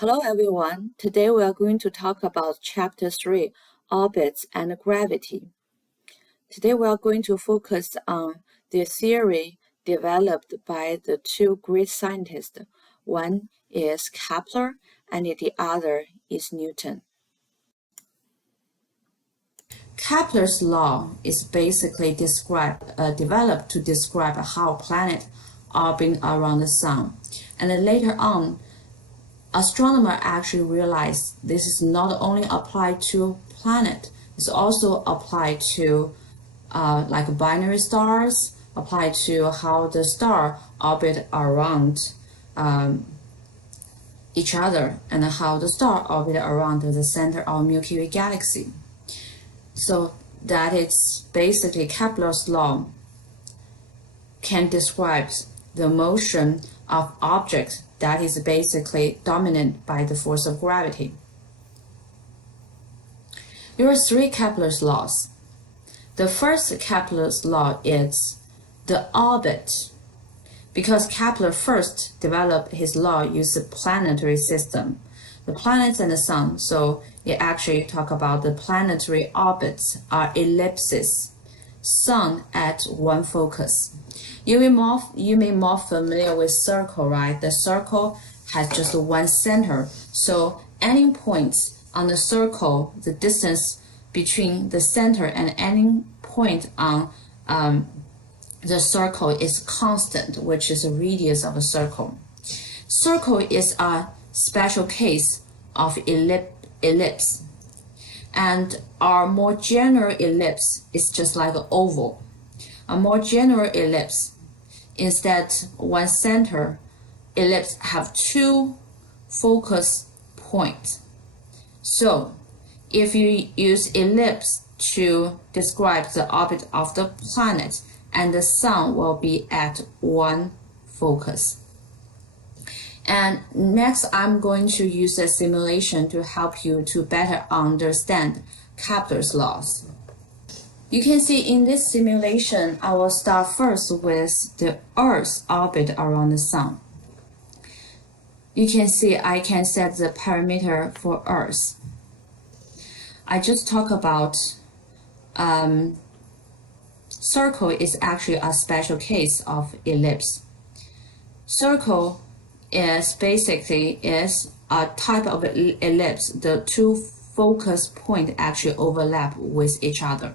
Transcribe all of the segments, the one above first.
Hello everyone. Today we are going to talk about Chapter 3, Orbits and Gravity. Today we are going to focus on the theory developed by the two great scientists. One is Kepler and the other is Newton. Kepler's law is basically developed to describe how planets orbit around the sun. And then later on, astronomers actually realized this is not only applied to planet, it's also applied to like binary stars, applied to how the star orbit around each other and how the star orbit around the center of Milky Way galaxy. So that is basically Kepler's law can describe the motion of objects that is basically dominated by the force of gravity. There are three Kepler's laws. The first Kepler's law is the orbit, because Kepler first developed his law using the planetary system, the planets and the sun. So it actually talk about the planetary orbits are ellipses, sun at one focus. You may more familiar with circle, right? The circle has just one center. So any points on the circle, the distance between the center and any point on the circle is constant, which is the radius of a circle. Circle is a special case of ellipse, and our more general ellipse is just like an oval. A more general ellipse, instead one center ellipse have two focus points. So if you use ellipse to describe the orbit of the planet, and the sun will be at one focus. And next, I'm going to use a simulation to help you to better understand Kepler's laws. You can see in this simulation, I will start first with the Earth's orbit around the sun. You can see I can set the parameter for Earth. I just talk about circle is actually a special case of ellipse. Circle is basically a type of ellipse. The two focus points actually overlap with each other.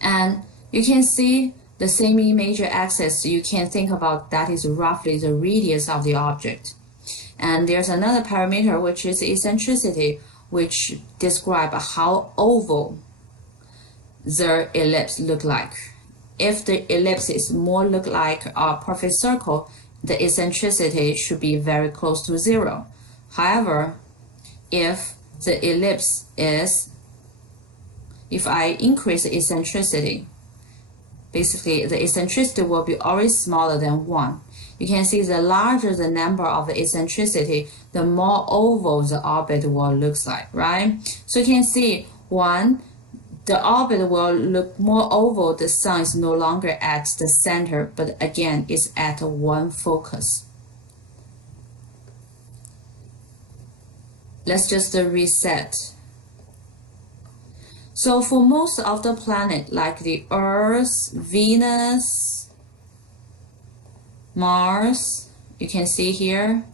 And you can see the semi-major axis, you can think about that is roughly the radius of the object. And there's another parameter, which is eccentricity, which describes how oval the ellipse look like. If the ellipse is more look like a perfect circle, the eccentricity should be very close to zero. However, if the ellipse is, if I increase the eccentricity, basically the eccentricity will be always smaller than 1. You can see the larger the number of the eccentricity, the more oval the orbit will look like, right? So you can see 1, the orbit will look more oval. The sun is no longer at the center, but again, it's at one focus. Let's just reset. So for most of the planet, like the Earth, Venus, Mars, you can see here,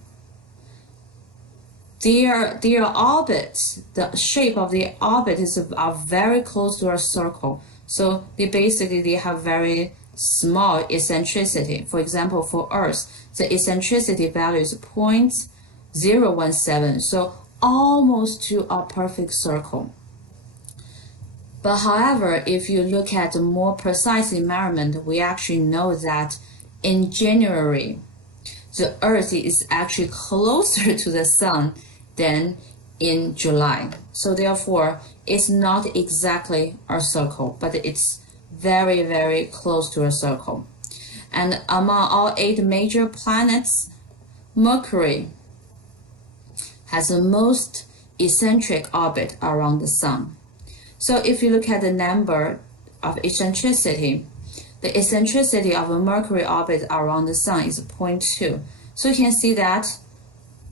their orbit, the shape of the orbit are very close to a circle. So they have very small eccentricity. For example, for Earth, the eccentricity value is 0.017, so almost to a perfect circle. But however, if you look at a more precise measurement, we actually know that in January, the Earth is actually closer to the sun than in July. So therefore, it's not exactly a circle, but it's very, very close to a circle. And among all 8 major planets, Mercury has the most eccentric orbit around the sun. So if you look at the number of eccentricity, the eccentricity of a Mercury orbit around the sun is 0.2. So you can see that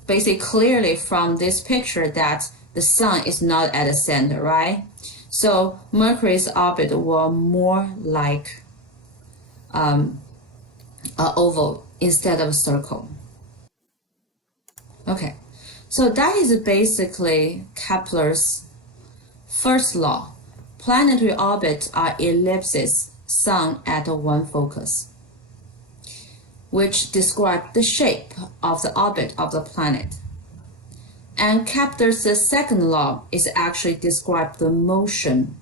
basically clearly from this picture that the sun is not at the center, right? So Mercury's orbit will more like an oval instead of a circle. Okay, so that is basically Kepler's first law. Planetary orbits are ellipses, sun at one focus, which describe the shape of the orbit of the planet. And Kepler's second law is actually describe the motion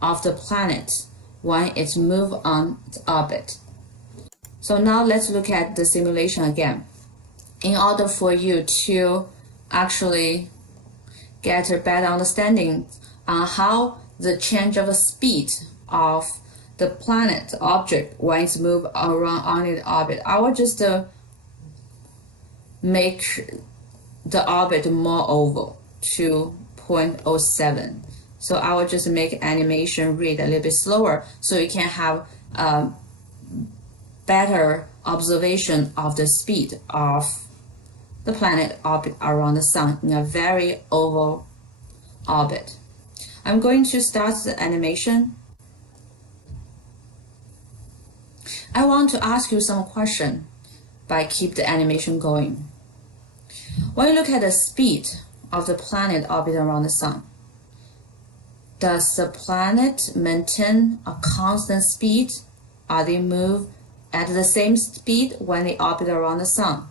of the planet when it moves on its orbit. So now let's look at the simulation again. In order for you to actually get a better understanding on how the change of the speed of the planet object when it's moved around on its orbit, I will just make the orbit more oval to 0.07. So I will just make animation read a little bit slower so you can have better observation of the speed of the planet orbit around the sun in a very oval orbit. I'm going to start the animation. I want to ask you some question by keep the animation going. When you look at the speed of the planet orbit around the sun, does the planet maintain a constant speed? Are they move at the same speed when they orbit around the sun?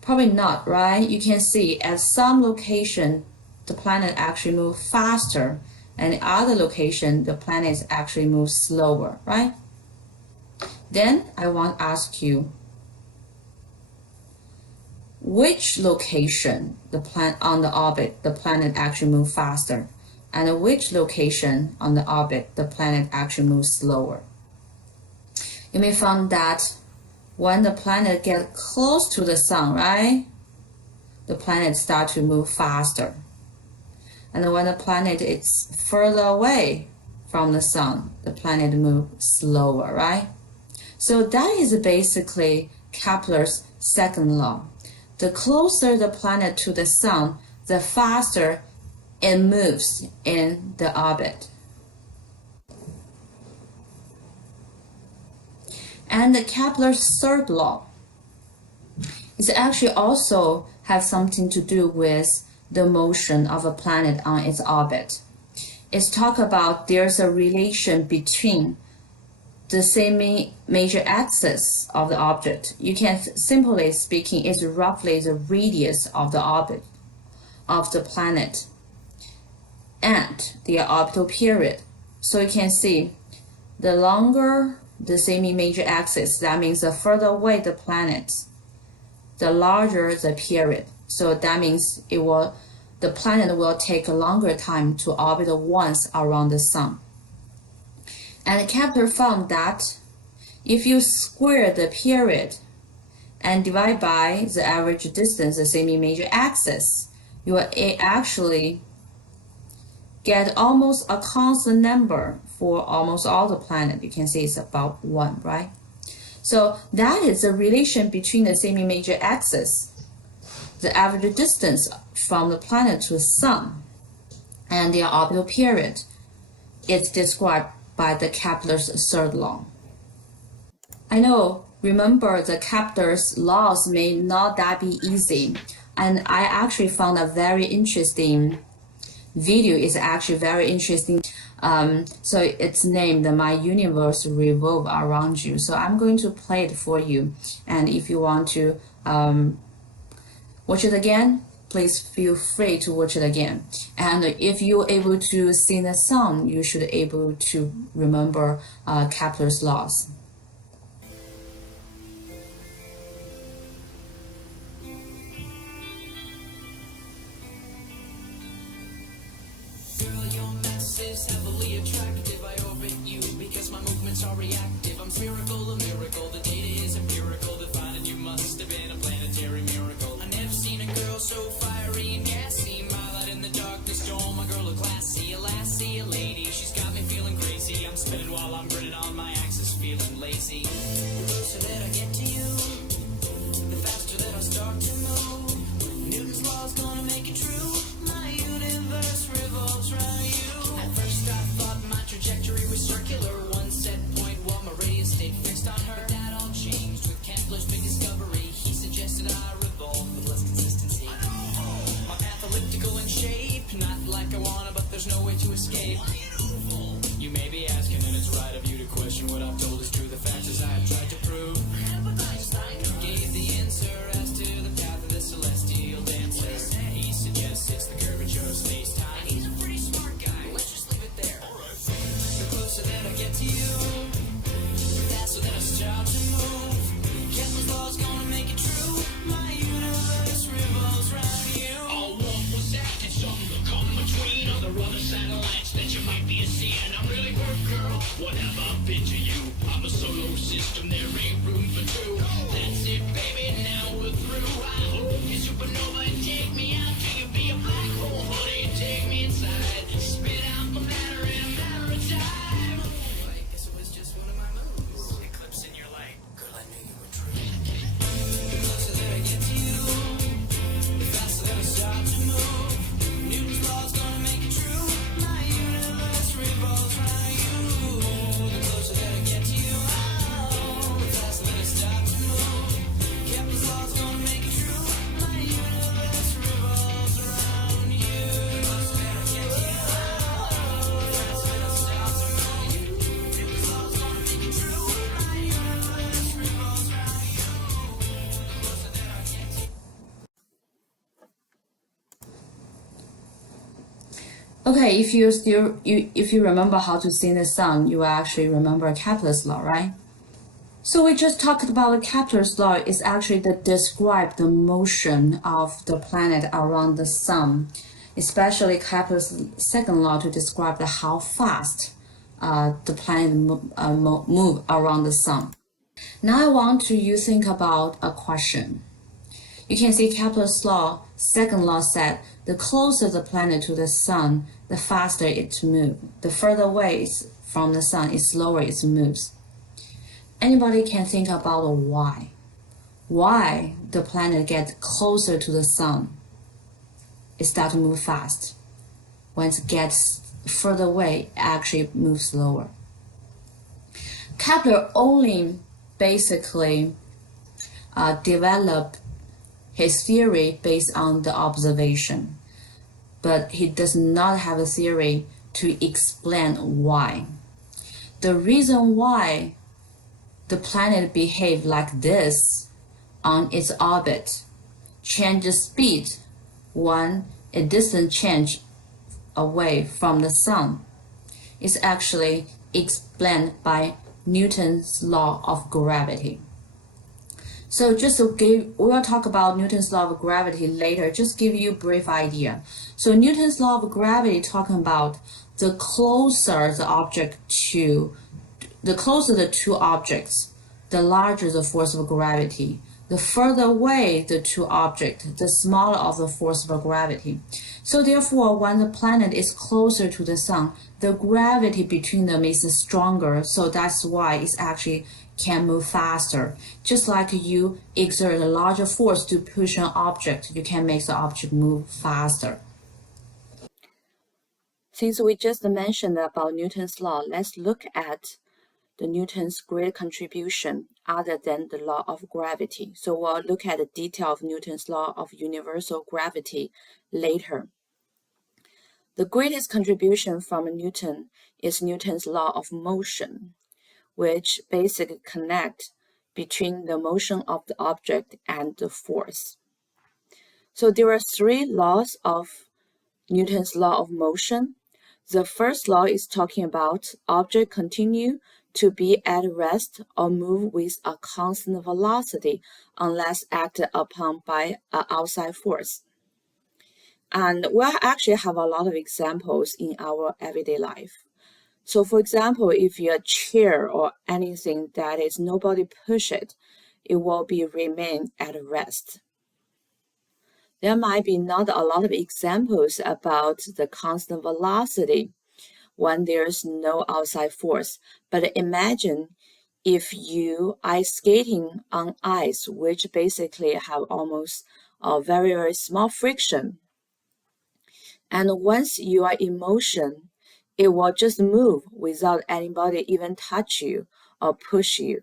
Probably not, right? You can see at some location the planet actually moves faster, and in other location the planet actually moves slower, right? Then I want to ask you, which location on the orbit the planet actually moves faster, and which location on the orbit the planet actually moves slower? You may find that when the planet gets close to the sun, right, the planet starts to move faster. And when the planet is further away from the sun, the planet moves slower, right? So that is basically Kepler's second law. The closer the planet to the sun, the faster it moves in the orbit. And the Kepler's third law is actually also have something to do with the motion of a planet on its orbit. It's talk about there's a relation between the semi-major axis of the object. You can simply speaking, it's roughly the radius of the orbit of the planet and their orbital period. So you can see the longer the semi-major axis, that means the further away the planet, the larger the period. So that means the planet will take a longer time to orbit once around the sun. And Kepler found that if you square the period and divide by the average distance, the semi-major axis, you will actually get almost a constant number for almost all the planet. You can see it's about 1, right? So that is the relation between the semi-major axis, the average distance from the planet to the sun, and their orbital period. It's described by the Kepler's third law. I know, remember the Kepler's laws may not that be easy, and I actually found a very interesting video. Is actually very interesting. So it's named My Universe Revolve Around You. So I'm going to play it for you, and if you want to watch it again, please feel free to watch it again. And if you're able to sing the song, you should be able to remember Kepler's laws. Girl, your mess is heavily attractive. I orbit you because my movements are reactive. I'm spherical, a miracle. The data is empirical. Defining you must have been a planetary miracle. I never seen a girl so fiery and gassy. Mile out in the darkness, storm. My girl, a classy, a lassie, a lady. She's got me feeling crazy. I'm spinning while I'm grinning on my axis, feeling lazy. The closer that I get to you, the faster that may be asking, and it's right of you to question what I've told is true. The facts as I have tried to prove. Albert Einstein gave the answer as to the path of the celestial dancer. He suggests it's the curvature of space-time. And he's a pretty smart guy. Let's just leave it there. The closer that I get to you, the faster that I start to move. Kepler's law's gonna make it true. My universe revolves around you. All what was that? Did something come between other satellites that you might be seeing? I'm really good, girl. What have I been to you? I'm a solo system, there ain't room for two. That's it, baby, now we're through. I hope you're supernova and take me out. Can you be a black hole, honey? Take me inside. Spit out the matter in a matter of time. I guess it was just one of my moves. Eclipse in your light. Girl, I knew you were true. The closer that I get to you, the faster that I start to move. Newton's law's gonna make it true. My universe revolves around you. The closer that I get to you, oh, the faster that I start to move. Kepler's law's gonna make it true. My universe revolves around you. The closer that I get to you, oh, the faster that I start to move. Newton's law's gonna make it true. My universe revolves around you. The closer that I get to you. Okay, if you remember how to sing this song, you will actually remember Kepler's law, right? So we just talked about Kepler's law is actually to describe the motion of the planet around the sun, especially Kepler's second law to describe how fast the planet move around the sun. Now I want you think about a question. You can see Kepler's law, second law said, the closer the planet to the sun, the faster it moves. The further away from the sun, the slower it moves. Anybody can think about why? Why the planet gets closer to the sun, it starts to move fast. When it gets further away, it actually moves slower. Kepler only basically developed his theory based on the observation, but he does not have a theory to explain why. The reason why the planet behaves like this on its orbit, changes speed when a distance change away from the sun, is actually explained by Newton's law of gravity. So we'll talk about Newton's law of gravity later, just give you a brief idea. So Newton's law of gravity talking about the closer the two objects, the larger the force of gravity. The further away the two objects, the smaller of the force of gravity. So therefore, when the planet is closer to the sun, the gravity between them is stronger. So that's why it actually can move faster. Just like you exert a larger force to push an object, you can make the object move faster. Since we just mentioned about Newton's law, let's look at the Newton's great contribution other than the law of gravity. So we'll look at the detail of Newton's law of universal gravity later. The greatest contribution from Newton is Newton's law of motion, which basically connects between the motion of the object and the force. So there are three laws of Newton's law of motion. The first law is talking about objects continue to be at rest or move with a constant velocity unless acted upon by an outside force. And we'll actually have a lot of examples in our everyday life. So for example, if you're a chair or anything that is nobody push it, it will remain at rest. There might be not a lot of examples about the constant velocity when there's no outside force. But imagine if you ice skating on ice, which basically have almost a very, very small friction. And once you are in motion, it will just move without anybody even touch you or push you.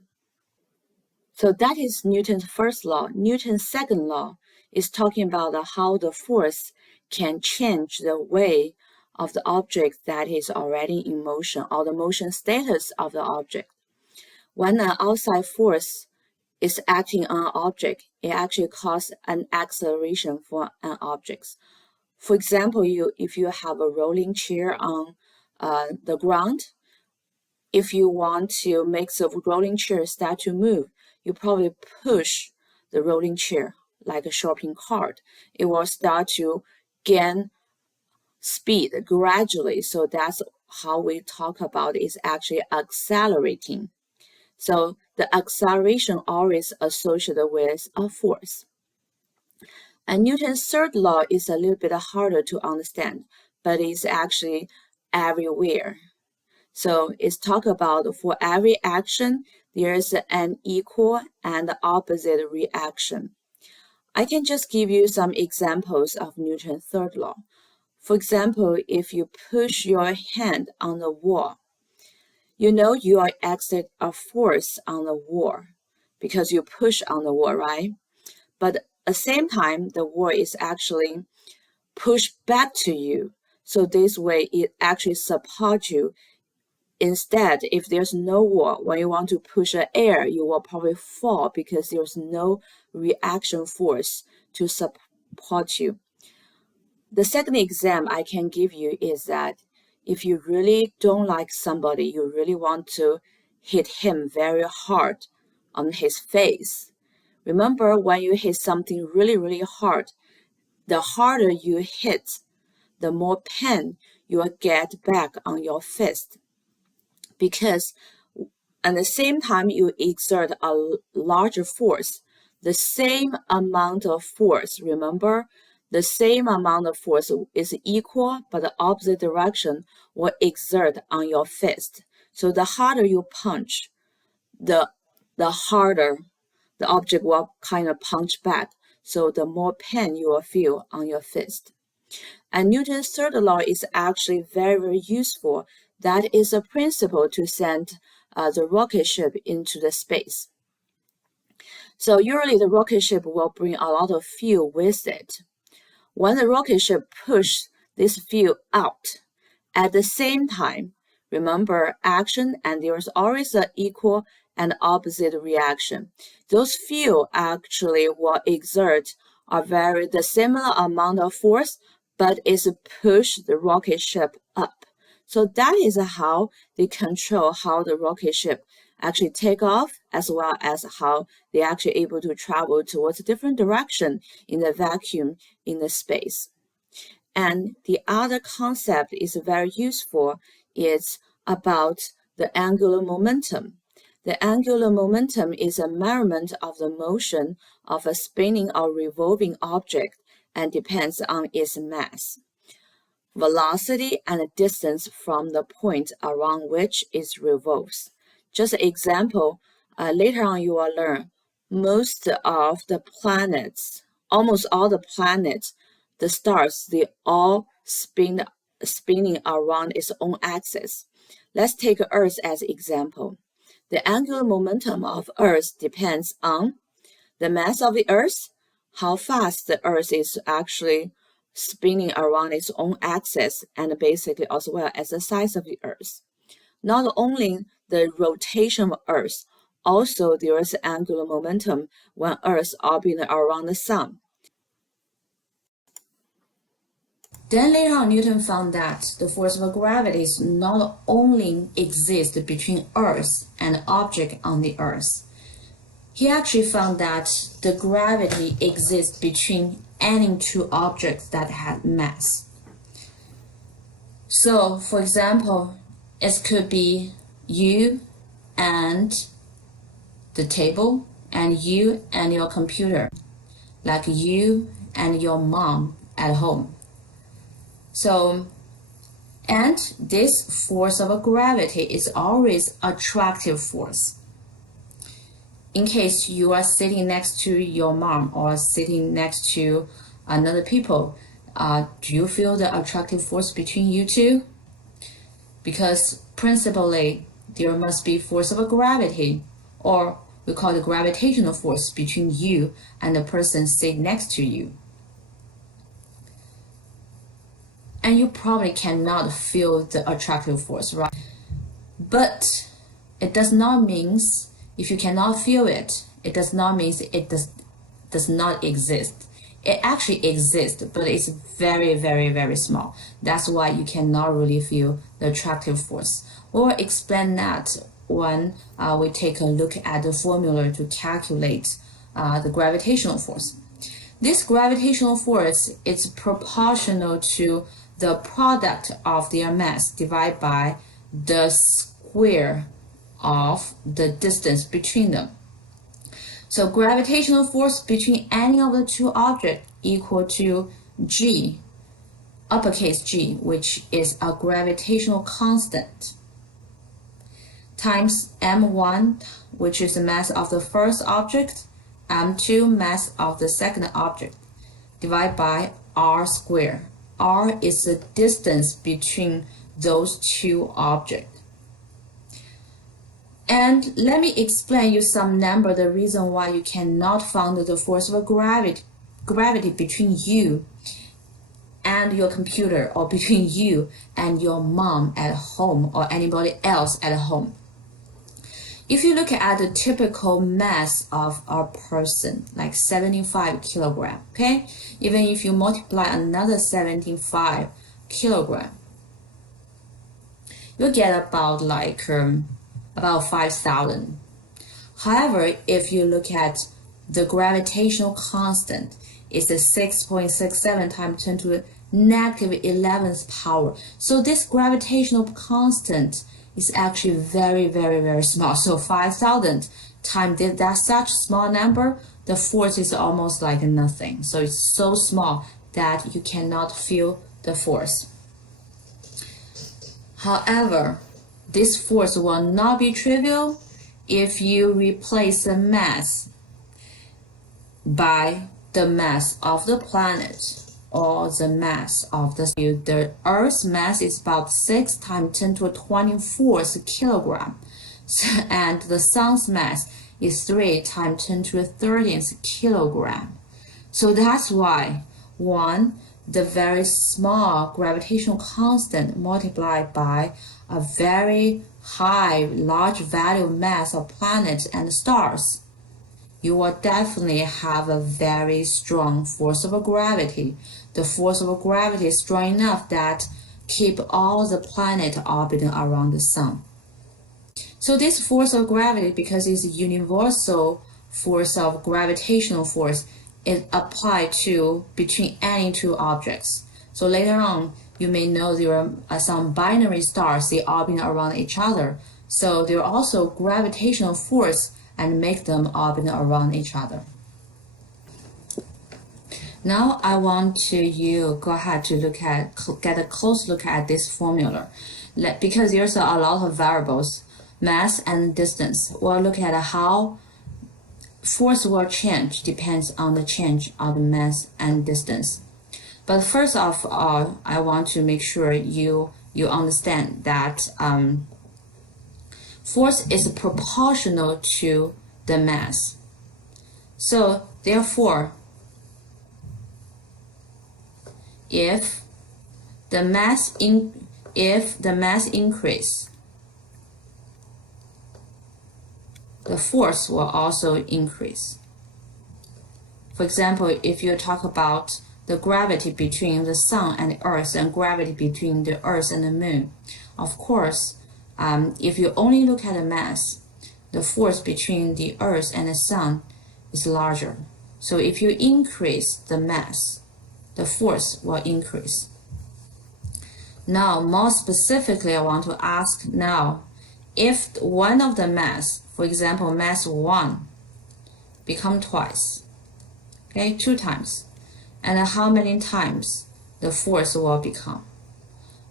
So that is Newton's first law. Newton's second law is talking about how the force can change the way of the object that is already in motion, or the motion status of the object. When an outside force is acting on an object, it actually causes an acceleration for an object. For example, if you have a rolling chair on the ground, if you want to make the rolling chair start to move, you probably push the rolling chair like a shopping cart. It will start to gain speed gradually. So that's how we talk about is actually accelerating. So the acceleration always associated with a force. And Newton's third law is a little bit harder to understand, but it's actually everywhere. So it's talk about for every action, there's an equal and opposite reaction. I can just give you some examples of Newton's third law. For example, if you push your hand on the wall, you know you are exerting a force on the wall because you push on the wall, right? But at the same time, the wall is actually pushed back to you. So this way, it actually supports you. Instead, if there's no wall, when you want to push the air, you will probably fall because there's no reaction force to support you. The second example I can give you is that if you really don't like somebody, you really want to hit him very hard on his face. Remember, when you hit something really, really hard, the harder you hit, the more pain you will get back on your fist. Because at the same time you exert a larger force, the same amount of force, remember, the same amount of force is equal, but the opposite direction will exert on your fist. So the harder you punch, the harder the object will kind of punch back. So the more pain you will feel on your fist. And Newton's third law is actually very, very useful. That is a principle to send the rocket ship into the space. So usually the rocket ship will bring a lot of fuel with it. When the rocket ship pushes this fuel out, at the same time, remember action and there's always an equal and opposite reaction. Those fuel actually will exert the similar amount of force, but it's push the rocket ship up. So that is how they control how the rocket ship actually take off, as well as how they actually able to travel towards a different direction in the vacuum in the space. And the other concept is very useful. It's about the angular momentum. The angular momentum is a measurement of the motion of a spinning or revolving object and depends on its mass, velocity, and distance from the point around which it revolves. Just an example, later on you will learn most of the planets, almost all the planets, the stars, they all spinning around its own axis. Let's take Earth as an example. The angular momentum of Earth depends on the mass of the Earth, how fast the Earth is actually spinning around its own axis, and basically as well as the size of the Earth. Not only the rotation of Earth, also there is angular momentum when Earth orbiting around the Sun. Then later on, Newton found that the force of gravity not only exists between Earth and object on the Earth. He actually found that the gravity exists between any two objects that had mass. So, for example, it could be you and the table, and you and your computer, like you and your mom at home. So, and this force of gravity is always attractive force. In case you are sitting next to your mom or sitting next to another people, do you feel the attractive force between you two? Because principally, there must be force of gravity, or we call it gravitational force between you and the person sitting next to you. and you probably cannot feel the attractive force, right? But it does not mean if you cannot feel it, it does not mean it does not exist. It actually exists, but it's very, very, very small. That's why you cannot really feel the attractive force. We'll explain that when we take a look at the formula to calculate the gravitational force. This gravitational force is proportional to the product of their mass divided by the square of the distance between them. So gravitational force between any of the two objects equal to G, uppercase G, which is a gravitational constant, times m1, which is the mass of the first object, m2, mass of the second object, divided by r squared. R is the distance between those two objects. And let me explain you some number, the reason why you cannot find the force of gravity between you and your computer, or between you and your mom at home, or anybody else at home. If you look at the typical mass of a person, like 75 kilogram, okay? Even if you multiply another 75 kilogram, you get about like about 5,000. However, if you look at the gravitational constant, it's a 6.67 times 10 to the negative 11th power. So this gravitational constant is actually very, very, very small. So 5,000 times that such small number, the force is almost like nothing. So it's so small that you cannot feel the force. However, this force will not be trivial if you replace the mass by the mass of the planet or the mass of the Earth's mass is about 6 times 10 to the 24th kilogram, and the Sun's mass is 3 times 10 to the 30th kilogram. So that's why the very small gravitational constant multiplied by a very high, large value mass of planets and stars, you will definitely have a very strong force of gravity. The force of gravity is strong enough that keep all the planets orbiting around the sun. So this force of gravity, because it's a universal force of gravitational force, is applied to between any two objects. So later on, you may know there are some binary stars, they orbit around each other. So there are also gravitational force and make them orbit around each other. Now I want you go ahead to get a close look at this formula. Because there's a lot of variables, mass and distance. We'll look at how force will change depends on the change of the mass and distance. But first of all, I want to make sure you understand that force is proportional to the mass. So therefore, if the mass increase, the force will also increase. For example, if you talk about the gravity between the sun and the earth and gravity between the earth and the moon, of course, if you only look at the mass, the force between the earth and the sun is larger. So if you increase the mass, the force will increase. Now, more specifically, I want to ask now, if one of the mass, for example, mass 1, become twice, okay, 2 times, and how many times the force will become?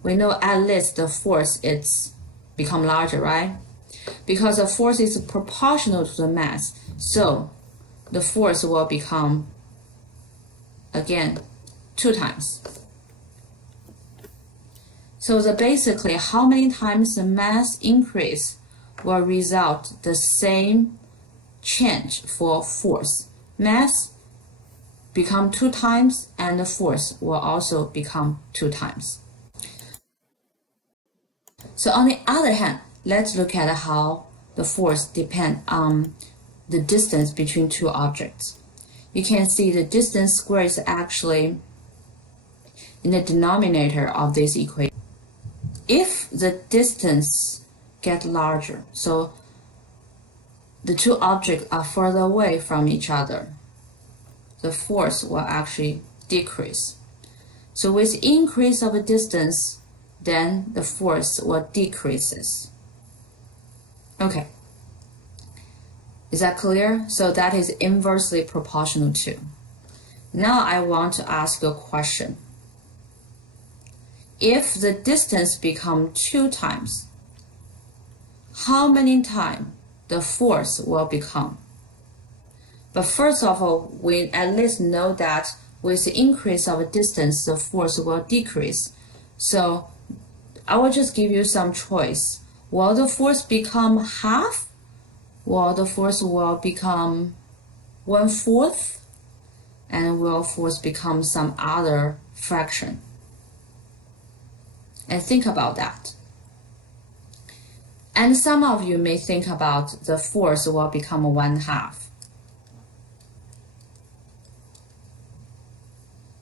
We know at least the force is become larger, right? Because the force is proportional to the mass, so the force will become, again, 2 times. So basically, how many times the mass increase will result the same change for force. Mass become 2 times, and the force will also become 2 times. So on the other hand, let's look at how the force depends on the distance between 2 objects. You can see the distance squared is actually in the denominator of this equation. If the distance gets larger, so the 2 objects are further away from each other, the force will actually decrease. So with increase of a distance, then the force will decreases. Okay. Is that clear? So that is inversely proportional to. Now I want to ask a question. If the distance becomes 2 times, how many times the force will become? But first of all, we at least know that with the increase of a distance, the force will decrease. So I will just give you some choice. Will the force become half? Will the force will become 1/4? And will force become some other fraction? And think about that. And some of you may think about the force will become 1/2.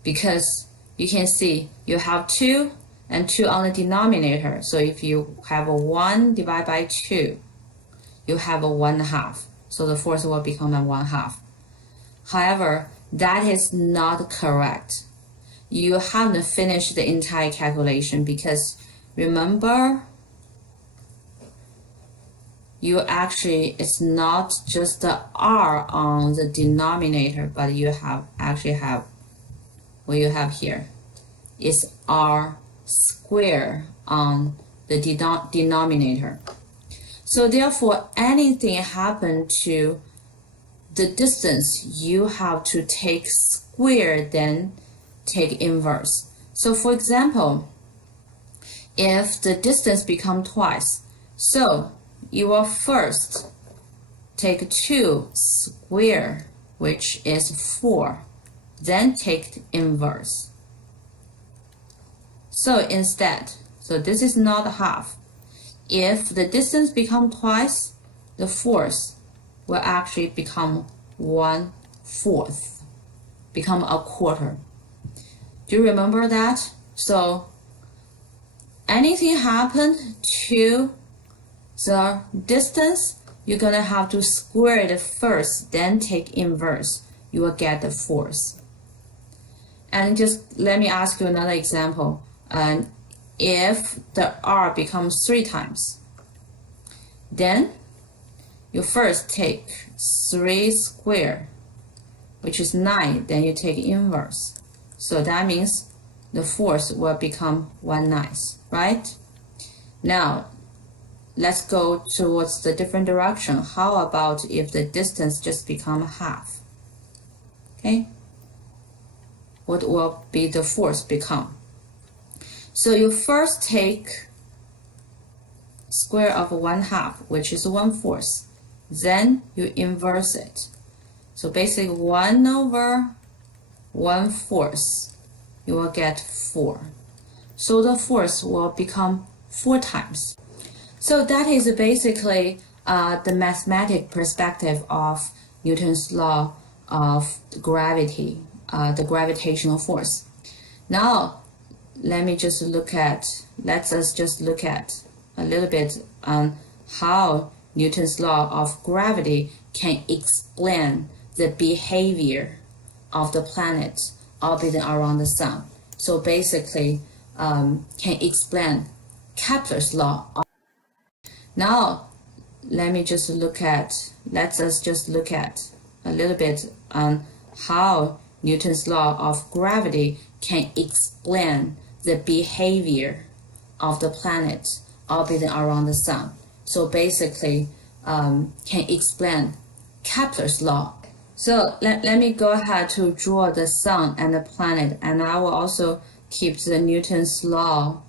Because you can see you have 2 and 2 on the denominator. So if you have a 1 divided by 2, you have a 1/2. So the force will become a 1/2. However, that is not correct. You haven't finished the entire calculation because remember, you actually, it's not just the r on the denominator, but you have what you have here is r squared on the denominator. So therefore, anything happen to the distance, you have to take square, then take inverse. So for example, if the distance become twice, so you will first take 2 square, which is 4, then take the inverse. So instead, so this is not half. If the distance become twice, the force will actually become 1/4, become a quarter. Do you remember that? So anything happen to the distance, you're gonna have to square it first, then take inverse. You will get the force. And just let me ask you another example. If the r becomes 3 times, then you first take 3 squared, which is 9, then you take inverse. So that means the force will become 1/9, right? Now, let's go towards the different direction. How about if the distance just become half? Okay? What will be the force become? So you first take square of 1/2, which is 1/4. Then you inverse it. So basically 1/1/4, you will get 4. So the force will become 4 times. So that is basically the mathematical perspective of Newton's law of gravity, the gravitational force. Now, let's us just look at a little bit on how Newton's law of gravity can explain the behavior of the planet orbiting around the sun. So basically, can explain Kepler's law. Now, let's us just look at a little bit on how Newton's law of gravity can explain the behavior of the planet orbiting around the sun. So basically, can explain Kepler's law. So let me go ahead to draw the sun and the planet, and I will also keep the Newton's law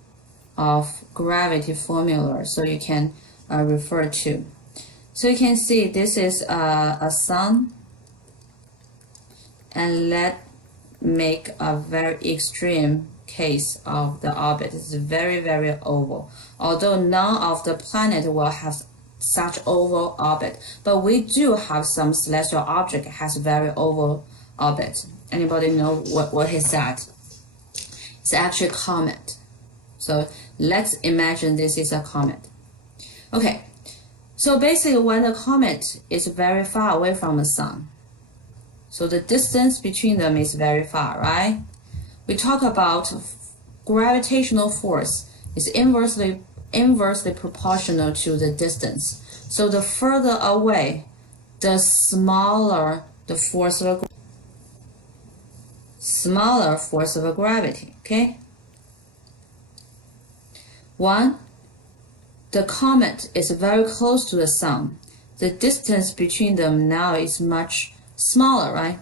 of gravity formula so you can refer to. So you can see this is a sun, and make a very extreme case of the orbit. It's very, very oval. Although none of the planet will have such oval orbit, but we do have some celestial object has very oval orbit. Anybody know what is that? It's actually a comet. So let's imagine this is a comet. Okay, so basically when the comet is very far away from the sun, so the distance between them is very far, right? We talk about gravitational force is inversely proportional to the distance. So the further away, the smaller the force of gravity, okay? One, the comet is very close to the sun. The distance between them now is much smaller, right?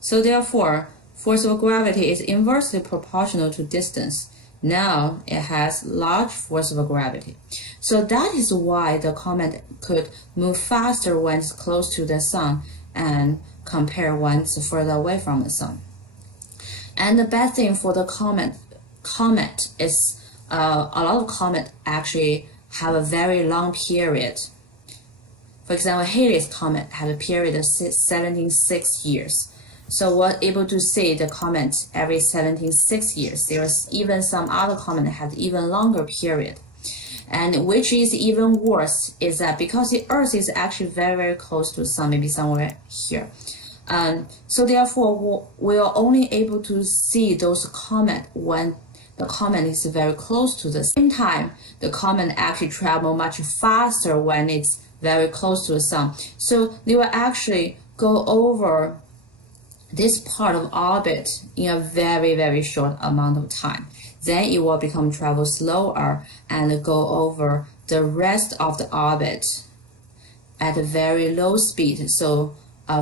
So therefore, force of gravity is inversely proportional to distance. Now it has large force of gravity. So that is why the comet could move faster when it's close to the sun and compare when it's further away from the sun. And the bad thing for the comet is a lot of comets actually have a very long period. For example, Halley's comet had a period of 76 years. So we're able to see the comet every 76 years. There was even some other comet that had even longer period. And which is even worse is that because the Earth is actually very, very close to the sun, maybe somewhere here. So therefore, we are only able to see those comets when the comet is very close to the same time. The comet actually travel much faster when it's very close to the sun. So they will actually go over this part of orbit in a very, very short amount of time. Then it will travel slower and go over the rest of the orbit at a very low speed. So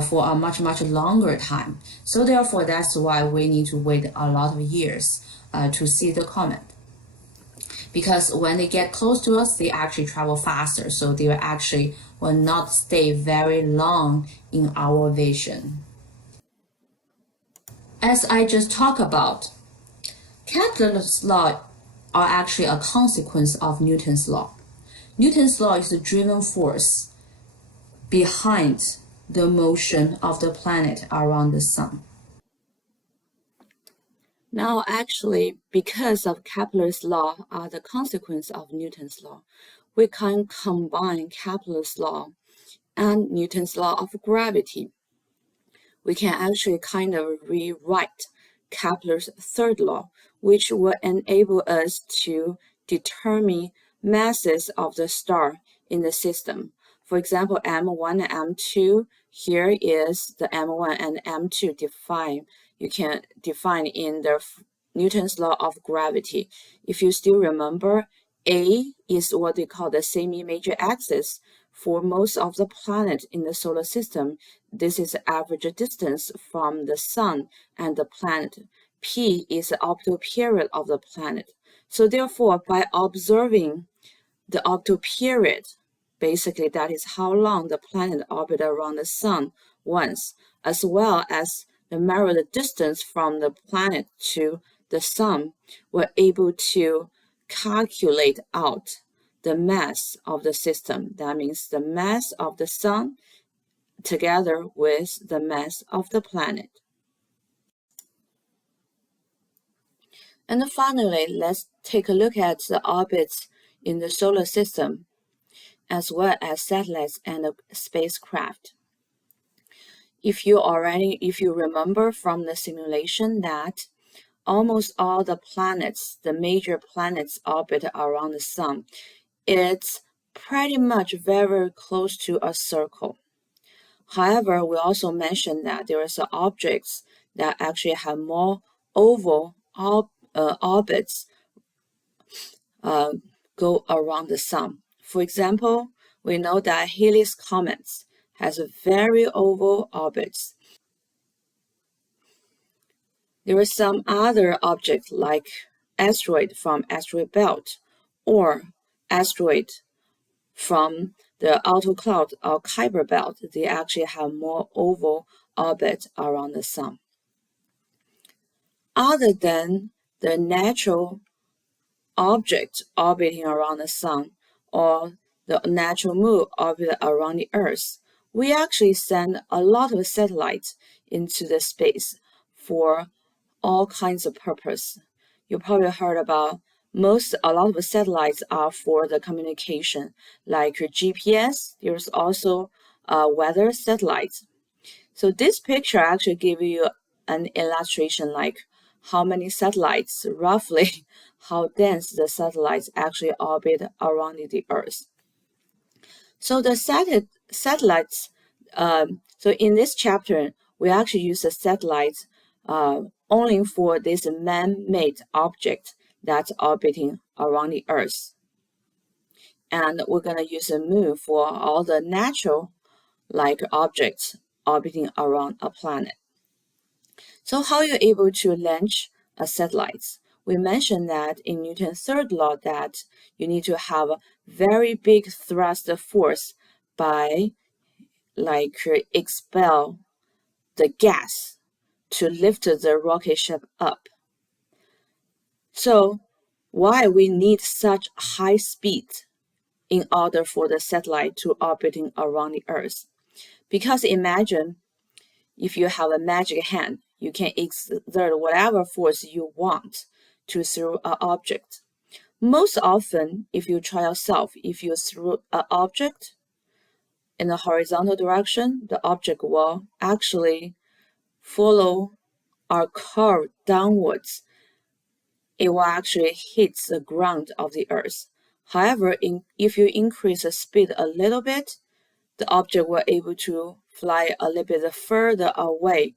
for a much, much longer time. So therefore, that's why we need to wait a lot of years to see the comet. Because when they get close to us, they actually travel faster. So they will not stay very long in our vision. As I just talked about, Kepler's law are actually a consequence of Newton's law. Newton's law is the driving force behind the motion of the planet around the sun. Now, actually, because of Kepler's law are the consequence of Newton's law, we can combine Kepler's law and Newton's law of gravity. We can actually kind of rewrite Kepler's third law, which will enable us to determine masses of the star in the system. For example, M1 and M2, here is the M1 and M2 defined. You can define in the Newton's law of gravity. If you still remember, A is what they call the semi-major axis. For most of the planet in the solar system, this is the average distance from the sun and the planet. P is the orbital period of the planet. So therefore, by observing the orbital period, basically that is how long the planet orbits around the sun once, as well as the measure distance from the planet to the sun, we're able to calculate out the mass of the system. That means the mass of the sun together with the mass of the planet. And finally, let's take a look at the orbits in the solar system, as well as satellites and spacecraft. If you remember from the simulation that almost all the planets, the major planets orbit around the sun, it's pretty much very close to a circle. However, we also mentioned that there are some objects that actually have more oval orbits go around the sun. For example, we know that Halley's Comet has a very oval orbits. There are some other objects like asteroid from asteroid belt or asteroid from the Alto Cloud or Kuiper belt. They actually have more oval orbit around the Sun. Other than the natural object orbiting around the Sun or the natural moon orbiting around the Earth, we actually send a lot of satellites into the space for all kinds of purpose. You probably heard about a lot of satellites are for the communication, like your GPS. There's also weather satellites. So this picture actually gives you an illustration like how many satellites, roughly how dense the satellites actually orbit around the Earth. So the satellites, so in this chapter, we actually use the satellites only for this man-made object that's orbiting around the Earth. And we're going to use the moon for all the natural like objects orbiting around a planet. So how are you able to launch a satellite? We mentioned that in Newton's third law that you need to have a very big thrust force by expel the gas to lift the rocket ship up. So why we need such high speed in order for the satellite to orbiting around the Earth? Because imagine if you have a magic hand, you can exert whatever force you want to throw an object. Most often, if you try yourself, if you throw an object in the horizontal direction, the object will actually follow or curve downwards. It will actually hit the ground of the Earth. However, if you increase the speed a little bit, the object will be able to fly a little bit further away.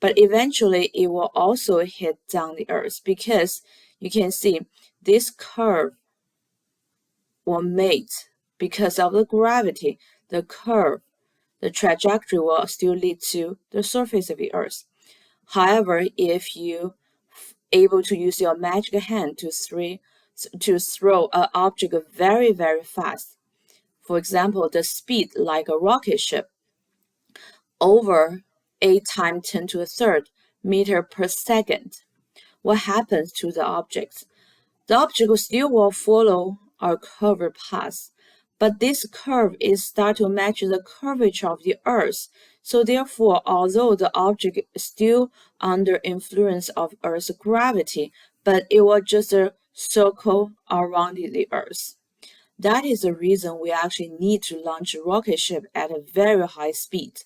But eventually, it will also hit down the Earth because you can see this curve was made because of the gravity. The curve, the trajectory will still lead to the surface of the Earth. However, if you able to use your magic hand to throw an object very, very fast, for example, the speed like a rocket ship, over 8 times 10 to the third meter per second, what happens to the object? The object still will follow our curved path, but this curve is start to match the curvature of the Earth. So therefore, although the object is still under influence of Earth's gravity, but it will just circle around the Earth. That is the reason we actually need to launch a rocket ship at a very high speed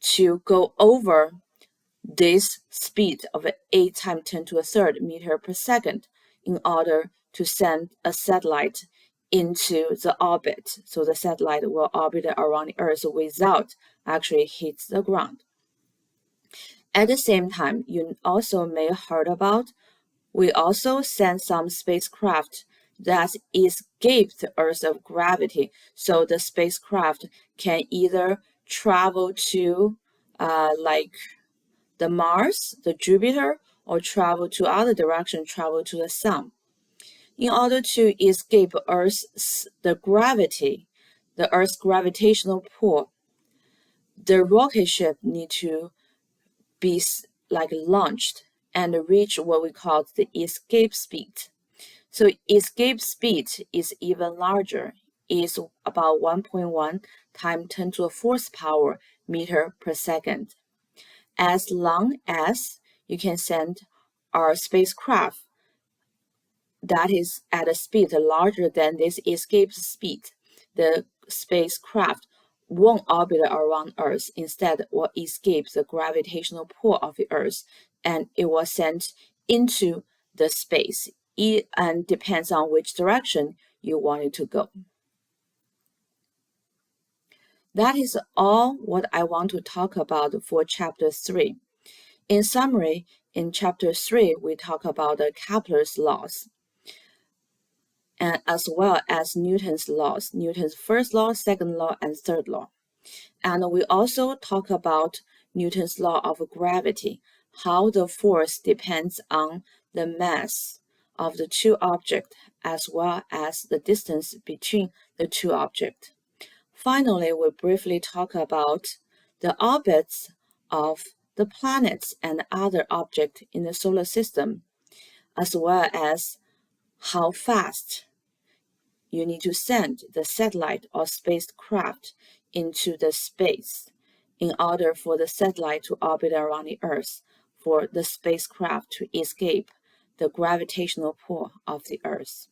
to go over this speed of 8 times 10 to the third meter per second in order to send a satellite into the orbit. So the satellite will orbit around the Earth without actually hit the ground. At the same time, you also may have heard about, we also send some spacecraft that escape the Earth's gravity. So the spacecraft can either travel to the Mars, the Jupiter, or travel to other direction, travel to the Sun. In order to escape the Earth's gravitational pull, the rocket ship need to be launched and reach what we call the escape speed. So escape speed is even larger, is about 1.1 times 10 to the 4th power meter per second. As long as you can send our spacecraft that is at a speed larger than this escape speed, the spacecraft won't orbit around Earth. Instead, will escape the gravitational pull of the Earth, and it will send into the space. And depends on which direction you want it to go. That is all what I want to talk about for Chapter 3. In summary, in Chapter 3, we talk about the Kepler's laws, and as well as Newton's laws, Newton's first law, second law, and third law. And we also talk about Newton's law of gravity, how the force depends on the mass of the two objects as well as the distance between the two objects. Finally, we briefly talk about the orbits of the planets and other objects in the solar system, as well as how fast you need to send the satellite or spacecraft into the space in order for the satellite to orbit around the Earth, for the spacecraft to escape the gravitational pull of the Earth.